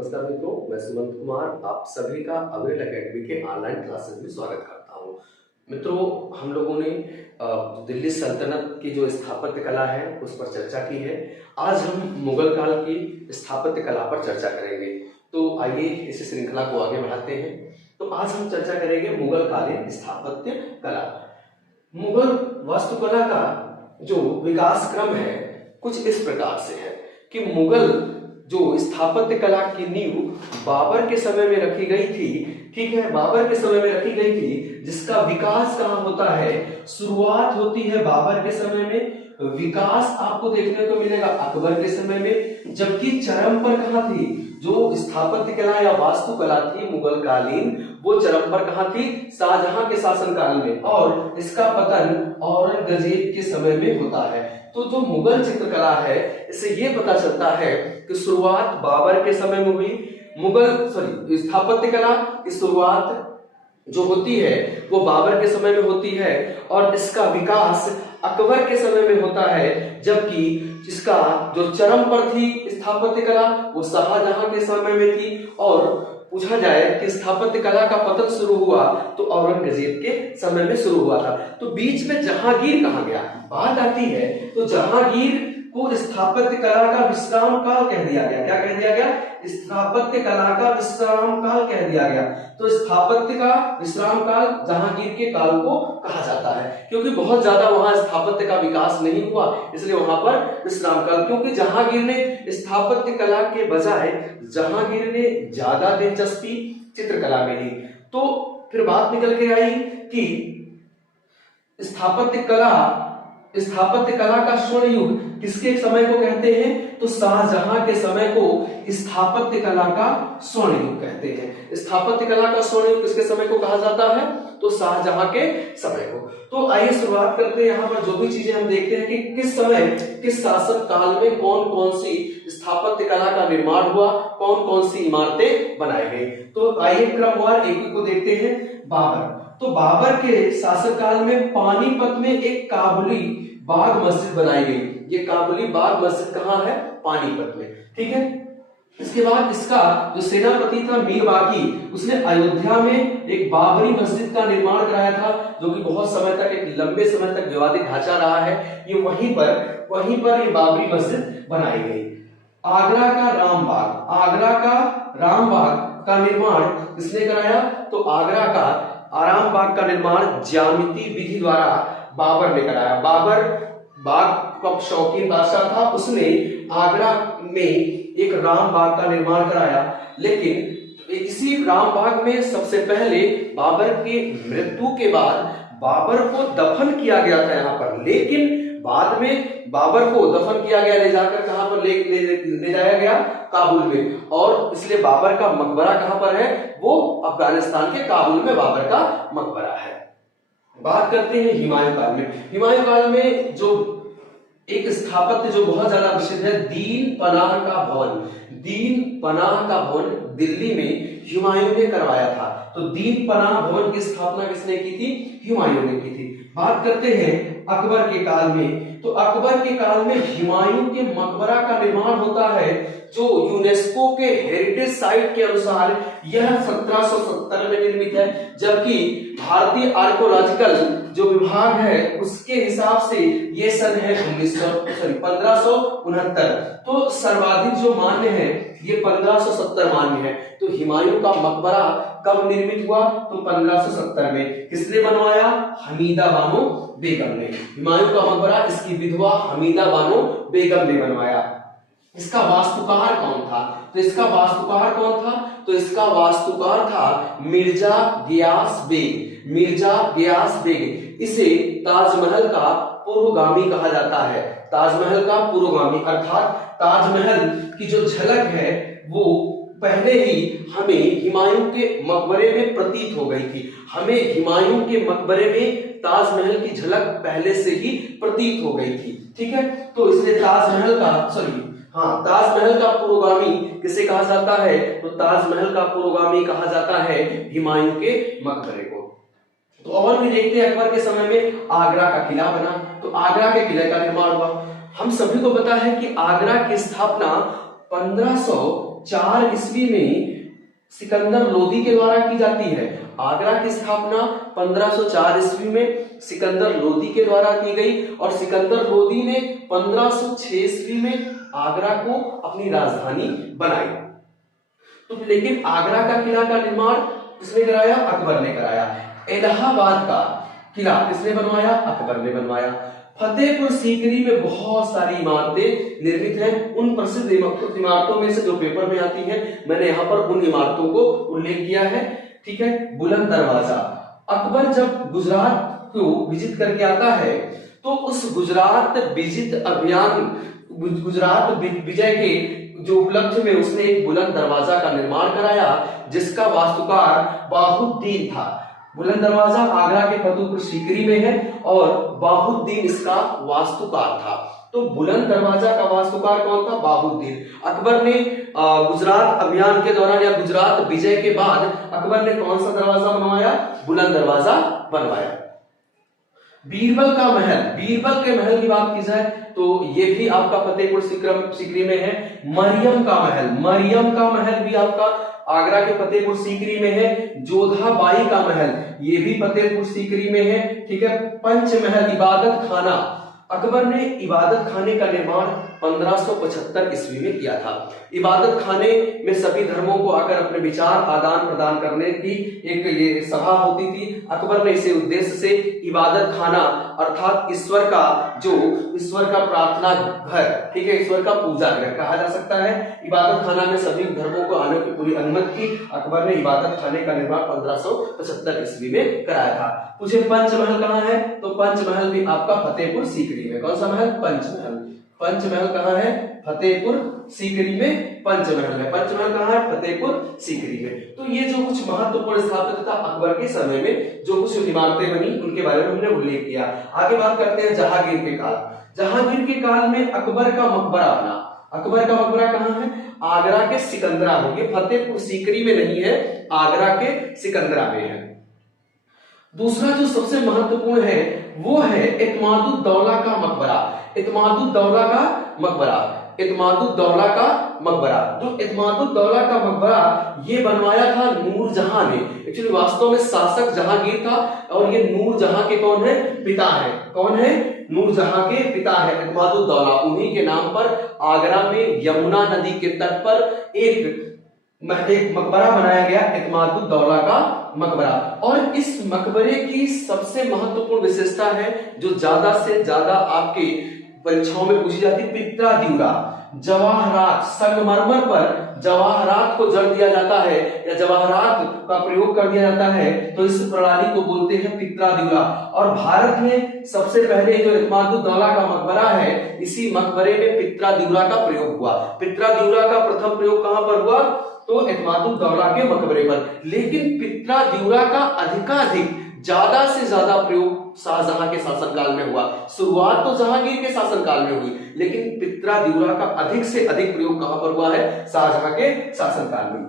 नमस्कार मित्रों, मैं सुमंत कुमार आप सभी का अवेल एकेडमी के ऑनलाइन क्लासेस में स्वागत करता हूं। मित्रों, हम लोगों ने दिल्ली सल्तनत की जो स्थापत्य कला है उस पर चर्चा की है। आज हम मुगल काल की स्थापत्य कला पर चर्चा करेंगे। तो आइए इस श्रृंखला को आगे बढ़ाते हैं। तो आज हम चर्चा करेंगे मुगल कालीन स्थापत्य कला। मुगल वास्तुकला का जो विकास क्रम है कुछ इस प्रकार से है कि मुगल जो स्थापत्य कला की नींव बाबर के समय में रखी गई थी, ठीक है, बाबर के समय में रखी गई थी, जिसका विकास कहाँ होता है, शुरुआत होती है बाबर के समय में, विकास आपको देखने को मिलेगा अकबर के समय में, जबकि चरम पर कहाँ थी जो स्थापत्य कला या वास्तुकला थी मुगल कालीन, वो चरम पर कहाँ थी, शाहजहां के शासनकाल में, और इसका पतन औरंगजेब के समय में होता है। तो जो मुगल चित्रकला है इससे ये पता चलता है कि शुरुआत बाबर के समय में हुई। स्थापत्य कला की शुरुआत जो होती है वो बाबर के समय में होती है और इसका विकास अकबर के समय में होता है, जबकि इसका जो चरम पर थी स्थापत्य कला वो शाहजहां के समय में थी। और पूछा जाए कि स्थापत्य कला का पतन शुरू हुआ तो औरंगजेब के समय में शुरू हुआ था। तो बीच में जहांगीर कहाँ गया, बात आती है तो जहांगीर को स्थापत्य कला का विश्राम काल कह दिया गया। क्या कह दिया गया? स्थापत्य कला का विश्राम काल कह दिया गया। तो स्थापत्य का विश्राम काल जहांगीर के काल को कहा जाता है, क्योंकि बहुत ज्यादा वहां स्थापत्य का विकास नहीं हुआ, इसलिए वहां पर विश्राम काल। क्योंकि जहांगीर ने स्थापत्य कला के बजाय जहांगीर ने ज्यादा दिलचस्पी चित्रकला में ली। तो फिर बात निकल के आई कि स्थापत्य कला का स्वर्ण युग किसके समय को कहते हैं, तो शाहजहां के समय को स्थापत्य कला का स्वर्ण युग कहते हैं। स्थापत्य कला का स्वर्ण युग किसके समय को कहा जाता है, तो शाहजहां के समय को। तो आइए शुरुआत करते हैं। यहाँ पर जो भी चीजें हम देखते हैं कि किस समय किस शासन काल में कौन कौन सी स्थापत्य कला का निर्माण हुआ, कौन कौन सी इमारतें बनाई गई। तो आइए क्रमवार एक एक को देखते हैं। बाबर, तो बाबर के शासनकाल में पानीपत में एक काबुली बाग मस्जिद बनाई गई। ये काबुली बाग मस्जिद कहाँ है, पानीपत में, ठीक है। इसके बाद इसका जो सेनापति था मीर बाकी, उसने अयोध्या में एक बाबरी मस्जिद का निर्माण कराया था, जो कि बहुत समय तक, एक लंबे समय तक विवादित ढांचा रहा है। ये वहीं पर ये बाबरी मस्जिद बनाई गई। आगरा का रामबाग का निर्माण किसने कराया, तो आगरा का आरामबाग का निर्माण ज्यामिति विधि द्वारा बाबर ने कराया। बाबर बाग का शौकीन बादशाह था, उसने आगरा में एक रामबाग का निर्माण कराया। लेकिन इसी रामबाग में सबसे पहले बाबर की मृत्यु के बाद बाबर को दफन किया गया था यहाँ पर, लेकिन बाद में बाबर को दफन किया गया, ले जाकर कहां पर ले जाया गया, काबुल में। और इसलिए बाबर का मकबरा कहां पर है, वो अफगानिस्तान के काबुल में बाबर का मकबरा है। बात करते हैं हुमायूं काल में। हुमायूं काल में जो एक स्थापत्य जो बहुत ज्यादा प्रसिद्ध है, दीन पनाह का भवन दिल्ली में हुमायूं ने करवाया था। तो दीन पनाह भवन की स्थापना किसने की थी, हुमायूं ने की थी। बात करते हैं अकबर के काल में। तो अकबर के काल में हुमायूं के मकबरा का निर्माण होता है, जो यूनेस्को के हेरिटेज साइट के अनुसार यह 1770 में निर्मित है, जबकि भारतीय आर्कोलॉजिकल जो विभाग है उसके हिसाब से ये सन है 1569। तो सर्वाधिक जो मान्य है ये 1570 मान्य है। तो हुमायूं का मकबरा कब निर्मित हुआ, तो 1570 में। किसने बनवाया, हमीदा बानो बेगम ने। हुमायूं का मकबरा इसकी विधवा हमीदा बानो बेगम ने बनवाया। इसका वास्तुकार कौन था, तो इसका वास्तुकार था मिर्जा गियास बेग। इसे ताजमहल का पूर्वगामी कहा जाता है। ताजमहल का पूर्वगामी अर्थात ताजमहल की जो झलक है वो पहले ही हमें हुमायूं के मकबरे में प्रतीत हो गई थी। हमें हुमायूं के मकबरे में ताजमहल की झलक पहले से ही प्रतीत हो गई थी, ठीक है। तो इसलिए ताजमहल का पुरोगामी किसे कहा जाता है, तो ताजमहल का पुरोगामी कहा जाता है हुमायूं के मकबरे को। तो और भी देखते हैं, अकबर के समय में आगरा का किला बना, तो आगरा के किले का निर्माण हुआ। हम सभी को पता है कि आगरा की स्थापना 1500 1504 ईस्वी में सिकंदर लोदी के द्वारा की जाती है। आगरा की स्थापना 1504 ईस्वी में सिकंदर लोदी के द्वारा की गई और सिकंदर लोदी ने 1506 ईस्वी में आगरा को अपनी राजधानी बनाई। तो लेकिन आगरा का किला का निर्माण किसने कराया? अकबर ने कराया। इलाहाबाद का किला किसने बनवाया? अकबर ने बनवाया। फतेहपुर सीकरी में बहुत सारी इमारतें निर्मित हैं। उन प्रसिद्ध इमारतों में से जो पेपर में आती हैं, मैंने यहाँ पर उन इमारतों को उल्लेख किया है। ठीक है, बुलंद दरवाजा। अकबर जब गुजरात को विजिट करके आता है तो उस गुजरात विजिट अभियान, गुजरात विजय के जो उपलक्ष्य में उसने एक बुलंद दरवाजा का निर्माण कराया जिसका वास्तुकार बाहुद्दीन था। बुलंद दरवाजा आगरा के फतेहपुर सीकरी में है और बाहुद्दीन इसका वास्तुकार था। तो बुलंद दरवाजा का वास्तुकार कौन था? बाहुद्दीन। अकबर ने गुजरात अभियान के दौरान या गुजरात विजय के बाद अकबर ने कौन सा दरवाजा बनवाया? बुलंद दरवाजा बनवाया। बीरबल का महल, बीरबल के महल की बात की जाए तो ये भी आपका फतेहपुर सीकरी में है। मरियम का महल, मरियम का महल भी आपका आगरा के फतेहपुर सीकरी में है। जोधाबाई का महल ये भी फतेहपुर सीकरी में है। ठीक है, पंचमहल इबादत खाना, अकबर ने इबादत खाने का निर्माण 1575 ईस्वी में किया था। इबादत खाने में सभी धर्मों को आकर अपने विचार आदान प्रदान करने की एक ये सभा होती थी। अकबर ने इसे उद्देश्य से इबादत खाना अर्थात ईश्वर का प्रार्थना घर, ठीक है, ईश्वर का पूजा घर कहा जा सकता है। इबादत खाना में सभी धर्मों को आने की पूरी अनुमति थी। अकबर ने इबादत खाने का निर्माण 1575 ईस्वी में कराया था। पूछे पंचमहल कहाँ है? तो पंचमहल भी आपका फतेहपुर सीकरी में। कौन सा महल? पंचमहल। पंचमहल कहाँ है? फतेहपुर सीकरी में पंचमहल है। पंचमहल कहाँ है? फतेहपुर सीकरी में। तो ये जो कुछ महत्वपूर्ण स्थापित था अकबर के समय में, जो कुछ इमारतें बनी उनके बारे में हमने उल्लेख किया। आगे बात करते हैं जहांगीर के काल। जहांगीर के काल में अकबर का मकबरा बना। अकबर का मकबरा कहाँ है? आगरा के सिकंदरा में। ये फतेहपुर सीकरी में नहीं है, आगरा के सिकंदरा में है। दूसरा जो सबसे महत्वपूर्ण है वो है इत्मादुद्दौला का मकबरा। इत्मादुद्दौला का मकबरा, इत्मादुद्दौला का मकबरा। जो इत्मादुद्दौला का मकबरा ये बनवाया था नूरजहां ने। एक्चुअली वास्तव में शासक जहांगीर था और ये नूरजहां के कौन है? पिता है। कौन है? नूरजहां के पिता है इत्मादुद्दौला। उन्हीं के नाम पर आगरा में यमुना नदी के तट पर एक मकबरा बनाया गया, इत्मादुद्दौला का मकबरा। और इस मकबरे की सबसे महत्वपूर्ण विशेषता है जो ज्यादा से ज्यादा आपके परीक्षाओं में पूछी जाती, पित्रादिउरा। जवाहरात, संगमरमर पर जवाहरात को जड़ दिया जाता है या जवाहरात का प्रयोग कर दिया जाता है, तो इस प्रणाली को बोलते हैं पित्रादिउरा। और भारत में सबसे पहले जो इत्मादुद्दौला का मकबरा है, इसी मकबरे में पित्रादिउरा का प्रयोग हुआ। पित्रादिउरा का प्रथम प्रयोग कहां पर हुआ? तो इत्मादुद्दौला के मकबरे पर। लेकिन पित्रादिउरा का अधिकाधिक ज्यादा से ज्यादा प्रयोग शाहजहां के शासनकाल में हुआ। शुरुआत तो जहांगीर के शासनकाल में हुई, लेकिन पित्रादिउरा का अधिक से अधिक प्रयोग कहां पर हुआ है? शाहजहां के शासनकाल में।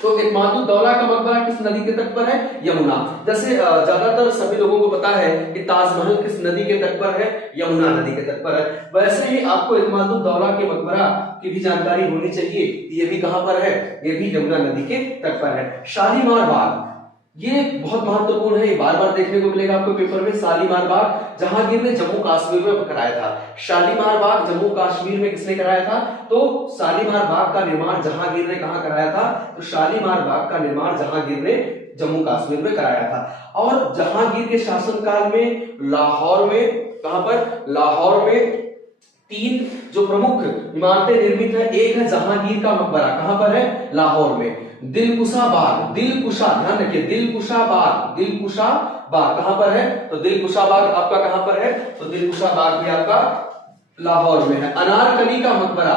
तो इत्मादुद्दौला का मकबरा किस नदी के तट पर है? यमुना। जैसे ज्यादातर सभी लोगों को पता है कि ताजमहल किस नदी के तट पर है? यमुना नदी के तट पर है। वैसे ही आपको इत्मादुद्दौला के मकबरा की भी जानकारी होनी चाहिए। ये भी कहां पर है? ये भी यमुना नदी के तट पर है। शालीमार बाग ये बहुत महत्वपूर्ण है, बार बार देखने को मिलेगा आपको पेपर में। शालीमार बाग जहांगीर ने जम्मू कश्मीर में कराया था। शालीमार बाग जम्मू कश्मीर में किसने कराया था? तो शालीमार बाग का निर्माण जहांगीर ने कहां कराया था? तो शालीमार बाग का निर्माण जहांगीर ने जम्मू कश्मीर में कराया था। और जहांगीर के शासनकाल में लाहौर में, कहां पर? लाहौर में 3 जो प्रमुख इमारतें निर्मित है। एक है जहांगीर का मकबरा, कहां पर है? लाहौर में। दिलकुशा बाग, दिलकुशा, ध्यान रखिए, दिलकुशा बाग, दिलकुशा बाग कहां पर है? तो दिलकुशा बाग आपका कहां पर है? तो दिलकुशा बाग भी आपका लाहौर में है। अनारकली का मकबरा,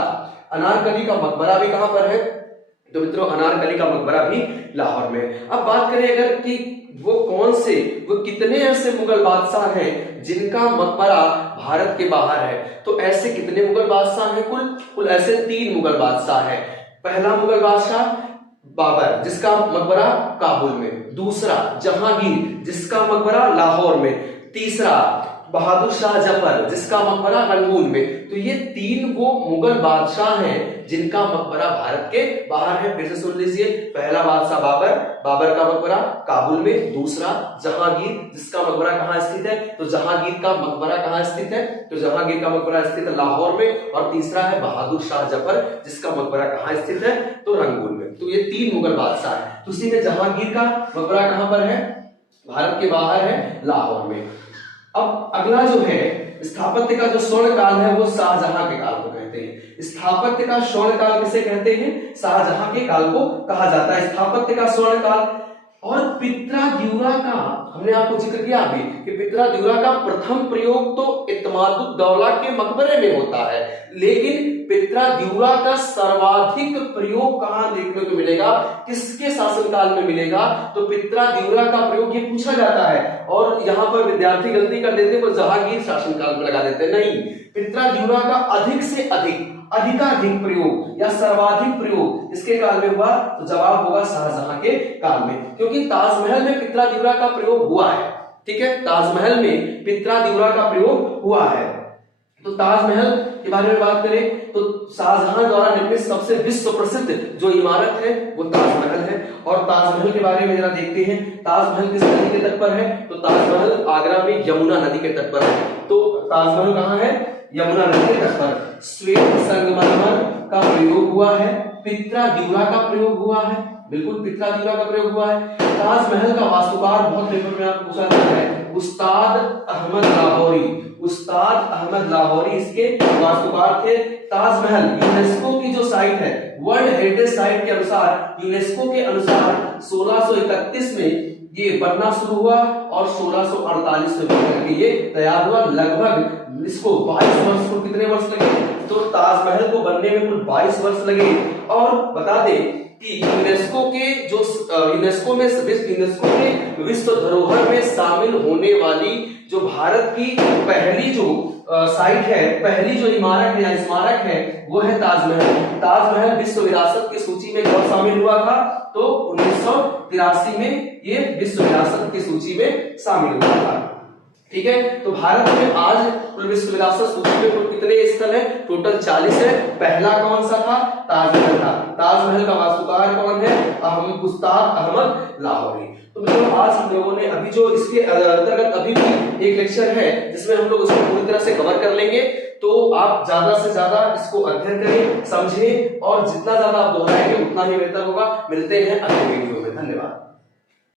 अनारकली का मकबरा भी कहां पर है? तो मित्रों अनारकली का मकबरा भी लाहौर में। अब बात करें अगर कि वो कितने ऐसे मुगल बादशाह हैं जिनका मकबरा भारत के बाहर है, तो ऐसे कितने मुगल बादशाह हैं? कुल ऐसे 3 मुगल बादशाह हैं। पहला मुगल बादशाह बाबर जिसका मकबरा काबुल में, दूसरा जहांगीर जिसका मकबरा लाहौर में, तीसरा बहादुर शाह जफर, जिसका मकबरा रंगून में। तो ये 3 वो मुगल बादशाह हैं जिनका मकबरा भारत के बाहर है। फिर से सुन लीजिए, पहला बादशाह बाबर, बाबर का मकबरा काबुल में। दूसरा जहांगीर, जिसका मकबरा कहाँ स्थित है? तो जहांगीर का मकबरा कहाँ स्थित है? तो जहांगीर का मकबरा स्थित है लाहौर में। और तीसरा है बहादुर शाह जफर, जिसका मकबरा कहाँ स्थित है? तो रंगून में। तो ये 3 मुगल बादशाह हैं। तो उसी में जहांगीर का मकबरा कहाँ पर है? भारत के बाहर है, लाहौर में। अब अगला जो है स्थापत्य का जो स्वर्ण काल है वो शाहजहां के काल को कहते हैं। स्थापत्य का स्वर्ण काल किसे कहते हैं? शाहजहां के काल को कहा जाता है स्थापत्य का स्वर्ण काल। और पित्राद्यूरा का हमने आपको जिक्र किया अभी कि पित्राद्यूरा का प्रथम प्रयोग तो इत्मादुद्दौला के मकबरे में होता है, लेकिन पित्राद्यूरा का सर्वाधिक प्रयोग कहां देखने को मिलेगा? किसके शासनकाल में मिलेगा? तो पित्राद्यूरा का प्रयोग ये पूछा जाता है और यहाँ पर विद्यार्थी गलती कर देते हैं, वो जहांगीर शासनकाल में लगा देते हैं। नहीं, पित्राद्यूरा का अधिक से अधिकाधिक प्रयोग या सर्वाधिक प्रयोग इसके काल में हुआ, तो जवाब होगा शाहजहां के काल में। क्योंकि ताजमहल में पित्राद्यूरा का प्रयोग हुआ है, ठीक है, ताजमहल में पित्राद्यूरा का प्रयोग हुआ है। तो ताजमहल के बारे में बात करें तो शाहजहां द्वारा निर्मित सबसे विश्व प्रसिद्ध जो इमारत है वो ताजमहल है। और ताजमहल के बारे में जरा देखते हैं, ताजमहल किस नदी के तट पर है? तो ताजमहल आगरा में यमुना नदी के तट पर है। तो ताजमहल कहाँ है? यमुना नदी के तट पर। श्वेत संगमरमर का प्रयोग हुआ है, पित्राद्यूरा का प्रयोग हुआ है, बिल्कुल पित्राद्यूरा का प्रयोग हुआ है। ताजमहल का वास्तुकार बहुत पेपर में आपको पूछा जाता है, उस्ताद अहमद लाहौरी। उस्ताद अहमद लाहौरी इसके वास्तुकार थे। ताजमहल यूनेस्को की जो साइट है, वर्ल्ड हेरिटेज साइट के अनुसार, यूनेस्को के अनुसार 1631 में ये बनना शुरू हुआ और 1648 में बनकर ये तैयार हुआ। लगभग इसको 22 वर्ष को कितने वर्ष लगे? तो ताजमहल को बनने में कुल 22 वर्ष लगे। और बता दें कि यूनेस्को के विश्व धरोहर में शामिल होने वाली जो भारत की पहली जो साइट है, पहली जो इमारत है या स्मारक है, वो है ताजमहल। ताजमहल विश्व विरासत की सूची में कब शामिल हुआ था? तो 1983 में ये विश्व विरासत की सूची में शामिल हुआ था। ठीक है, तो भारत में आज कुल विश्व विरासत सूची में कुल कितने स्थल है? टोटल 40 है। पहला कौन सा था? ताजमहल था। ताजमहल का वास्तुकार कौन है? उस्ताद अहमद लाहौरी। तो मित्रों, आज हम लोगों ने अभी जो इसके अंतर्गत अभी भी एक लेक्चर है जिसमें हम लोग उसको पूरी तरह से कवर कर लेंगे। तो आप ज्यादा से ज्यादा इसको अध्ययन करें, समझें और जितना ज्यादा आप दोहराएंगे उतना ही बेहतर होगा। मिलते हैं अगले वीडियो में। धन्यवाद।